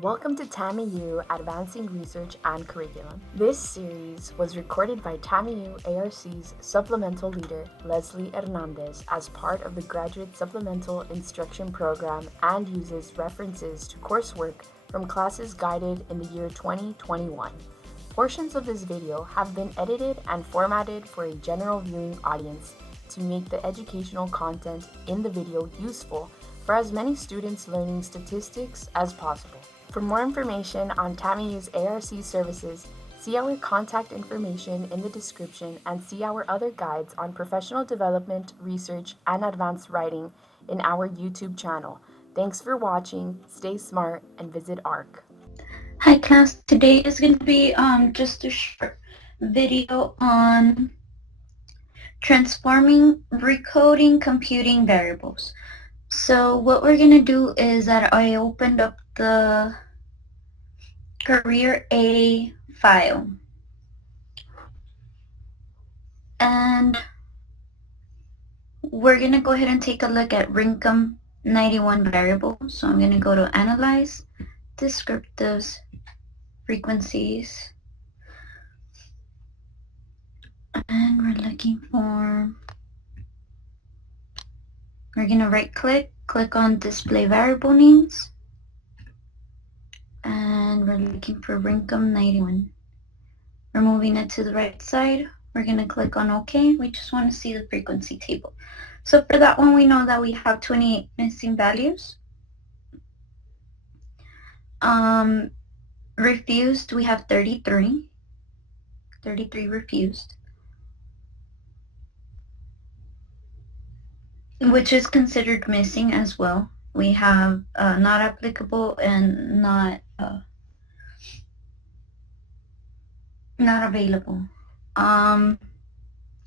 Welcome to TAMIU Advancing Research and Curriculum. This series was recorded by TAMIU ARC's Supplemental Leader, Leslie Hernandez, as part of the Graduate Supplemental Instruction Program and uses references to coursework from classes guided in the year 2021. Portions of this video have been edited and formatted for a general viewing audience to make the educational content in the video useful for as many students learning statistics as possible. For more information on TAMIU's ARC services, see our contact information in the description and see our other guides on professional development, research, and advanced writing in our YouTube channel. Thanks for watching, stay smart, and visit ARC. Hi class, today is going to be just a short video on transforming, recoding, computing variables. So what we're going to do is that I opened up the Career A file, and we're going to go ahead and take a look at Rincom 91 variable. So I'm going to go to Analyze, Descriptives, Frequencies, and we're looking for, we're going to right click on Display Variable Names, and we're looking for Rincom 91. We're moving it to the right side. We're going to click on OK. We just want to see the frequency table. So for that one, we know that we have 28 missing values. Refused, we have 33 refused, which is considered missing as well. We have not applicable and not available, or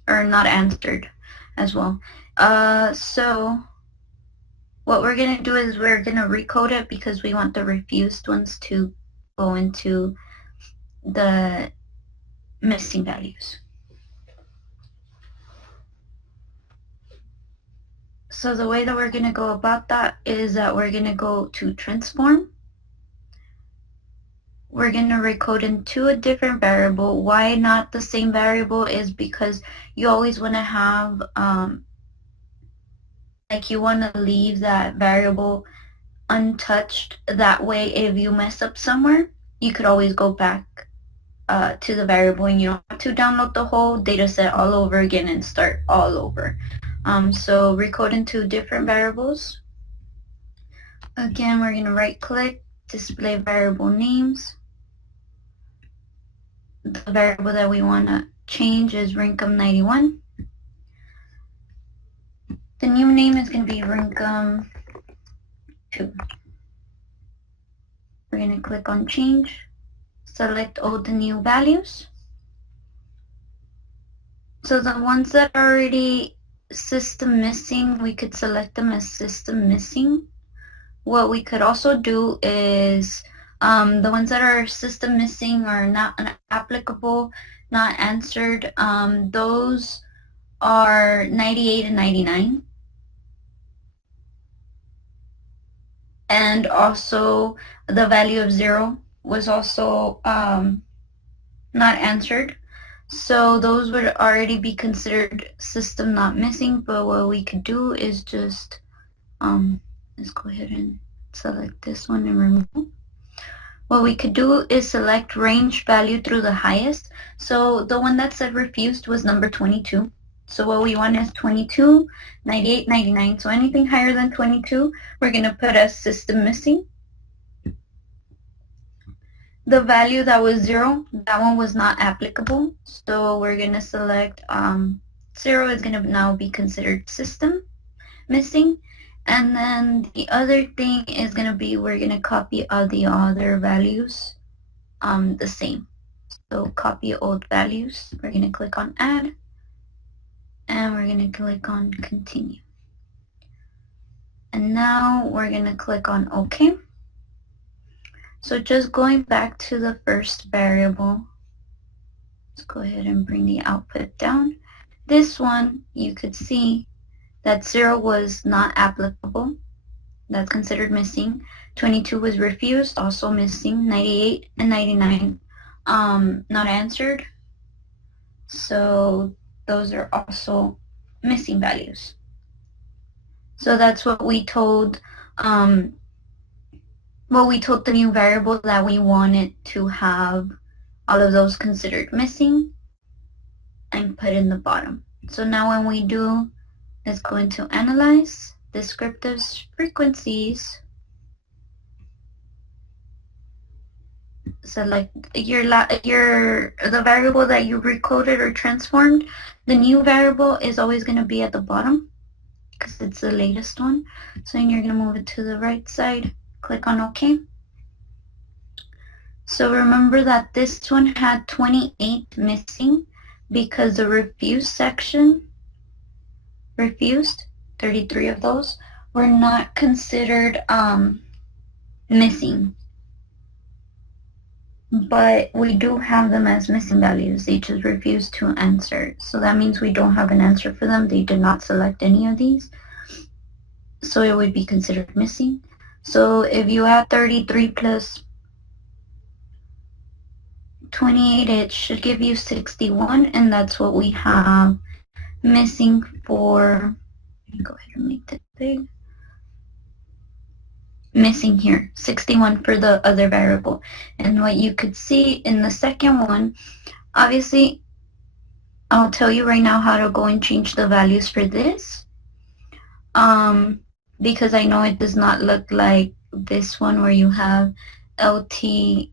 not answered as well. So what we're going to do is we're going to recode it because we want the refused ones to go into the missing values. So the way that we're going to go about that is that we're going to go to transform. We're going to recode into a different variable. Why not the same variable is because you always want to have, like you want to leave that variable untouched. That way if you mess up somewhere, you could always go back to the variable and you don't have to download the whole data set all over again and start all over. So recode into different variables. Again, we're going to right click, display variable names. The variable that we want to change is Rincom 91. The new name is going to be Rincom 2. We're going to click on change, select all the new values. So the ones that are already system missing, we could select them as system missing. What we could also do is the ones that are system missing or not applicable, not answered, those are 98 and 99. And also the value of 0 was also not answered. So those would already be considered system not missing, but what we could do is just, let's go ahead and select this one and remove. What we could do is select range value through the highest. So the one that said refused was number 22. So what we want is 22, 98, 99. So anything higher than 22, we're going to put as system missing. The value that was 0, that one was not applicable. So we're going to select 0 is going to now be considered system missing. And then the other thing is going to be we're going to copy all the other values the same. So copy old values. We're going to click on add. And we're going to click on continue. And now we're going to click on OK. So just going back to the first variable, let's go ahead and bring the output down. This one, you could see that 0 was not applicable. that's considered missing. 22 was refused, also missing. 98 and 99 not answered. So those are also missing values. So that's what we told the new variable, that we wanted to have all of those considered missing and put in the bottom. So now when we do, let's go into analyze, descriptive frequencies, select the variable that you recoded or transformed. The new variable is always going to be at the bottom because it's the latest one. So then you're going to move it to the right side, click on OK. So remember that this one had 28 missing because the refused section refused. 33 of those were not considered missing, but we do have them as missing values. They just refused to answer, so that means we don't have an answer for them. They did not select any of these, so it would be considered missing. So if you add 33 plus 28, it should give you 61, and that's what we have missing for, go ahead and make that big, missing here, 61 for the other variable. And what you could see in the second one, obviously, I'll tell you right now how to go and change the values for this, because I know it does not look like this one where you have LT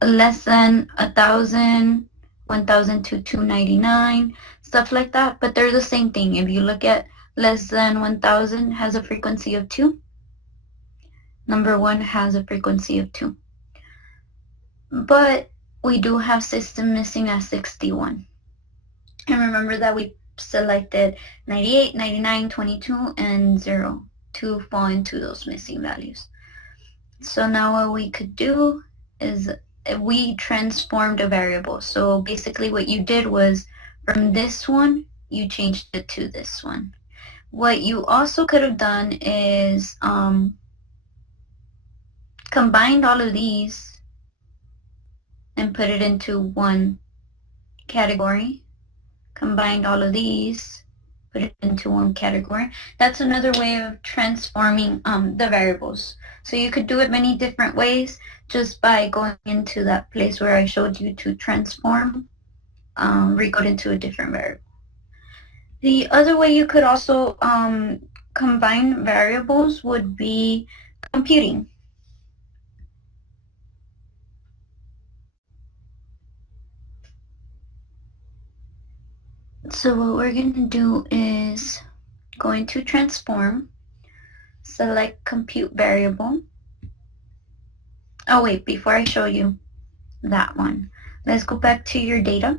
less than 1,000, 1,000 to 299, stuff like that, but they're the same thing. If you look at less than 1,000, has a frequency of 2. Number 1 has a frequency of 2. But we do have system missing at 61. And remember that we selected 98, 99, 22, and 0 to fall into those missing values. So now what we could do is we transformed a variable. So basically what you did was from this one, you changed it to this one. What you also could have done is combined all of these and put it into one category. Combined all of these, put it into one category. That's another way of transforming the variables. So you could do it many different ways just by going into that place where I showed you to transform, recode into a different variable. The other way you could also combine variables would be computing. So what we're going to do is going to transform, select compute variable. Oh wait, before I show you that one, let's go back to your data.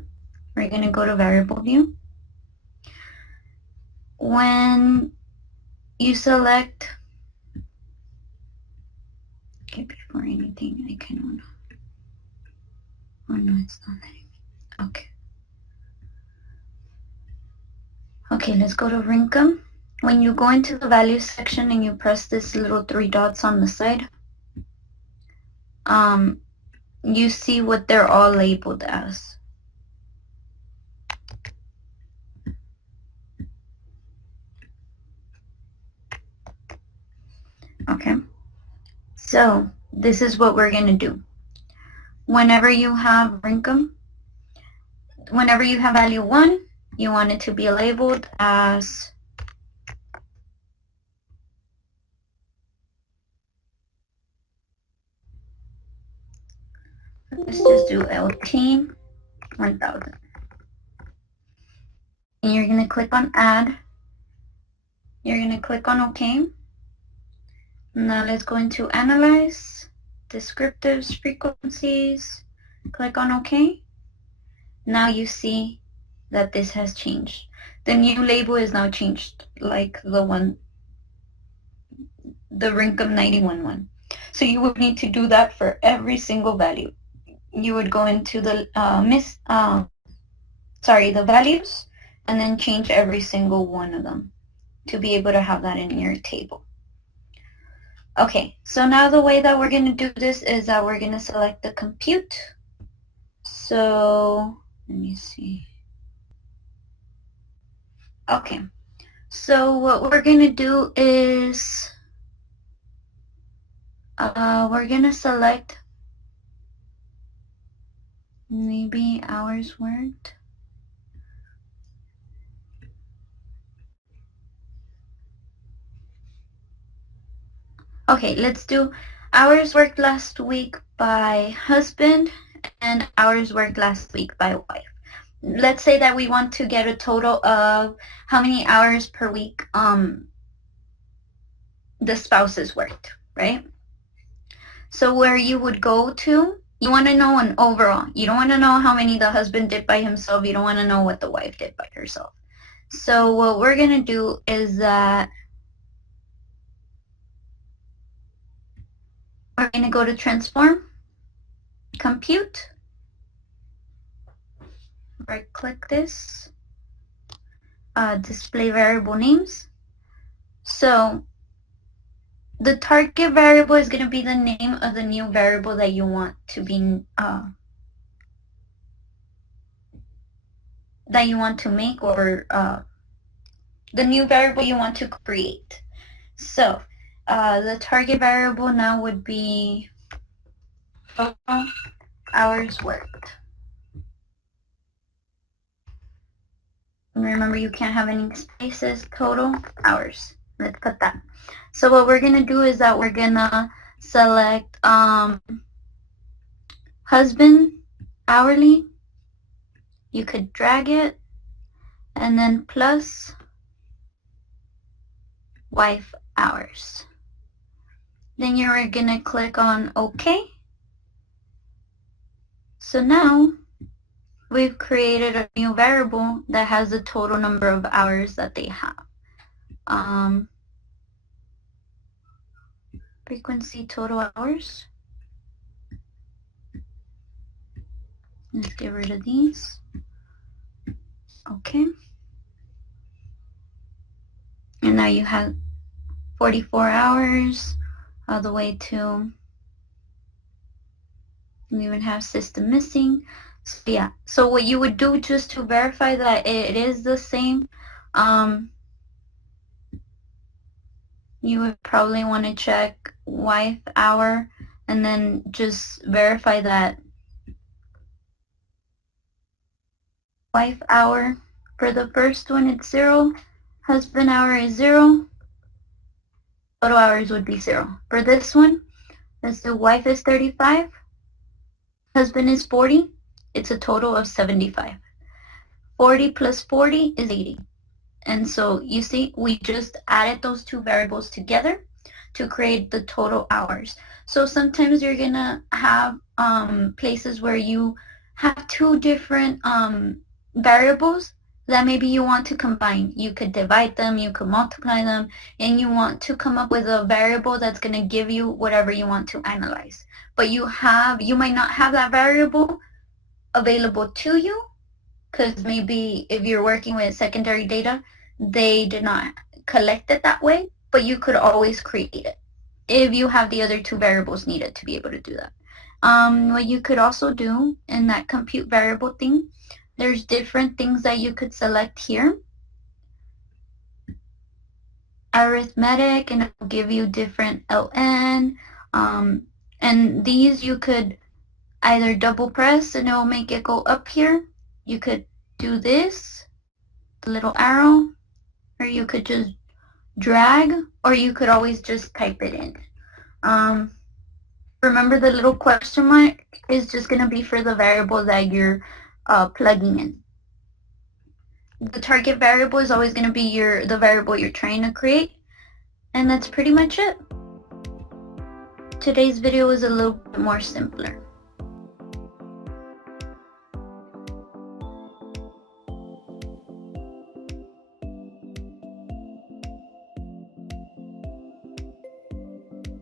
We're going to go to variable view. When you select, okay, before anything, I kind of want to, oh no, it's not letting me. Okay. Okay, let's go to Rincon. When you go into the value section and you press this little 3 dots on the side, you see what they're all labeled as. Okay, so this is what we're going to do. Whenever you have Rincon, whenever you have value 1, you want it to be labeled as let's just do LT 1000. And you're going to click on add. You're going to click on OK. Now let's go into analyze, descriptives, frequencies, click on OK. Now you see that this has changed. The new label is now changed, like the one, the Rincon 91 one. So you would need to do that for every single value. You would go into the the values, and then change every single one of them to be able to have that in your table. Okay, so now the way that we're going to do this is that we're going to select the compute. So let me see. Okay, so what we're going to do is we're going to select maybe hours worked. Okay, let's do hours worked last week by husband and hours worked last week by wife. Let's say that we want to get a total of how many hours per week the spouses worked, right? So where you would go to, you want to know an overall. You don't want to know how many the husband did by himself. You don't want to know what the wife did by herself. So what we're going to do is that we're going to go to transform, compute, right click this, display variable names. So the target variable is going to be the name of the new variable that you want to be that you want to make, or the new variable you want to create. So the target variable now would be total hours worked. Remember, you can't have any spaces. Total hours. Let's put that. So what we're gonna do is that we're gonna select husband hourly. You could drag it, and then plus wife hours. Then you're gonna click on OK. So now we've created a new variable that has the total number of hours that they have. Frequency total hours. Let's get rid of these. Okay. And now you have 44 hours all the way to, you even have system missing. So yeah, so what you would do just to verify that it is the same, you would probably want to check wife hour and then just verify that wife hour for the first one it's 0, husband hour is 0, total hours would be 0. For this one, let's do wife is 35, husband is 40, it's a total of 75. 40 plus 40 is 80. And so you see, we just added those two variables together to create the total hours. So sometimes you're gonna have places where you have two different variables that maybe you want to combine. You could divide them, you could multiply them, and you want to come up with a variable that's gonna give you whatever you want to analyze. But you might not have that variable available to you, because maybe if you're working with secondary data, they did not collect it that way, but you could always create it if you have the other two variables needed to be able to do that. What you could also do in that compute variable thing, there's different things that you could select here. Arithmetic, and it will give you different ln, and these you could either double press and it will make it go up here. You could do this, the little arrow, or you could just drag, or you could always just type it in. Remember, the little question mark is just going to be for the variable that you're plugging in. The target variable is always going to be the variable you're trying to create, and that's pretty much it. Today's video was a little bit more simpler.